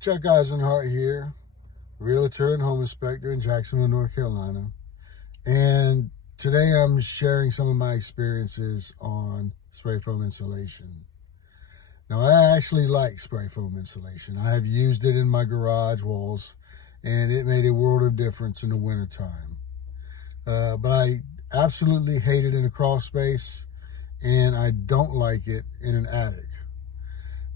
Chuck Isenhart here, Realtor and Home Inspector in Jacksonville, North Carolina. And today I'm sharing some of my experiences on spray foam insulation. Now, I actually like spray foam insulation. I have used it in my garage walls, and it made a world of difference in the wintertime. But I absolutely hate it in a crawl space, and I don't like it in an attic.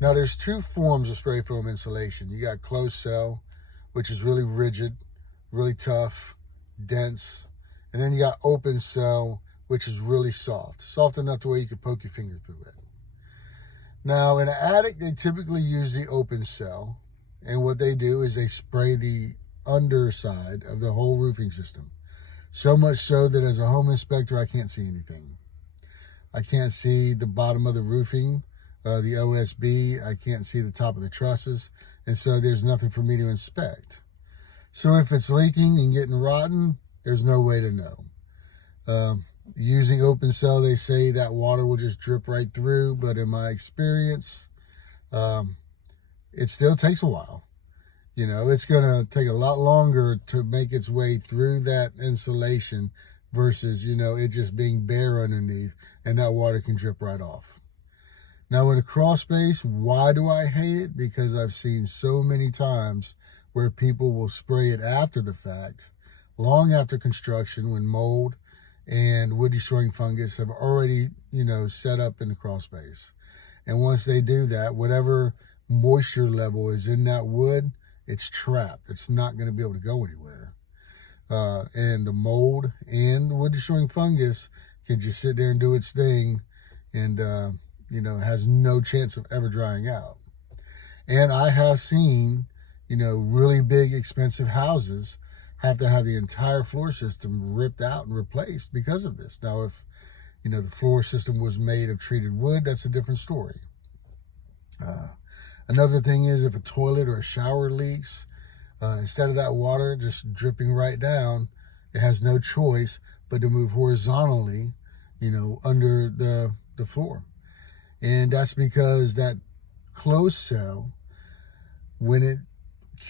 Now, there's two forms of spray foam insulation. You got closed cell, which is really rigid, really tough, dense. And then you got open cell, which is really soft enough to where you can poke your finger through it. Now, in an attic, they typically use the open cell. And what they do is they spray the underside of the whole roofing system. So much so that as a home inspector, I can't see anything. I can't see the bottom of the roofing, the OSB. I can't see the top of the trusses. And so there's nothing for me to inspect. So if it's leaking and getting rotten, there's no way to know. Using open cell, they say that water will just drip right through. But in my experience, it still takes a while. You know, it's going to take a lot longer to make its way through that insulation versus, it just being bare underneath and that water can drip right off. Now, in a crawl space, why do I hate it? Because I've seen so many times where people will spray it after the fact, long after construction, when mold and wood destroying fungus have already, set up in the crawl space. And once they do that, whatever moisture level is in that wood, it's trapped. It's not going to be able to go anywhere. And the mold and the wood destroying fungus can just sit there and do its thing and, has no chance of ever drying out. And I have seen, really big, expensive houses have to have the entire floor system ripped out and replaced because of this. Now, if, the floor system was made of treated wood, that's a different story. Another thing is if a toilet or a shower leaks, instead of that water just dripping right down, it has no choice but to move horizontally, under the floor. And that's because that closed cell, when it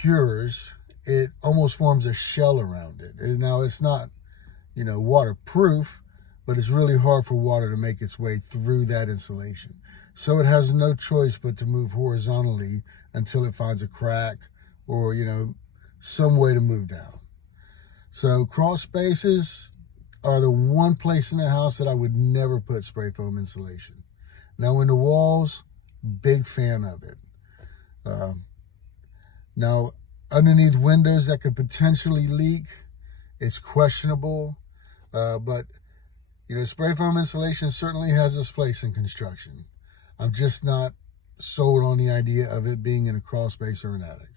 cures, it almost forms a shell around it. And now it's not, waterproof, but it's really hard for water to make its way through that insulation. So it has no choice but to move horizontally until it finds a crack or, some way to move down. So crawl spaces are the one place in the house that I would never put spray foam insulation. Now, in the walls, big fan of it. Now, underneath windows that could potentially leak, it's questionable. But, spray foam insulation certainly has its place in construction. I'm just not sold on the idea of it being in a crawl space or an attic.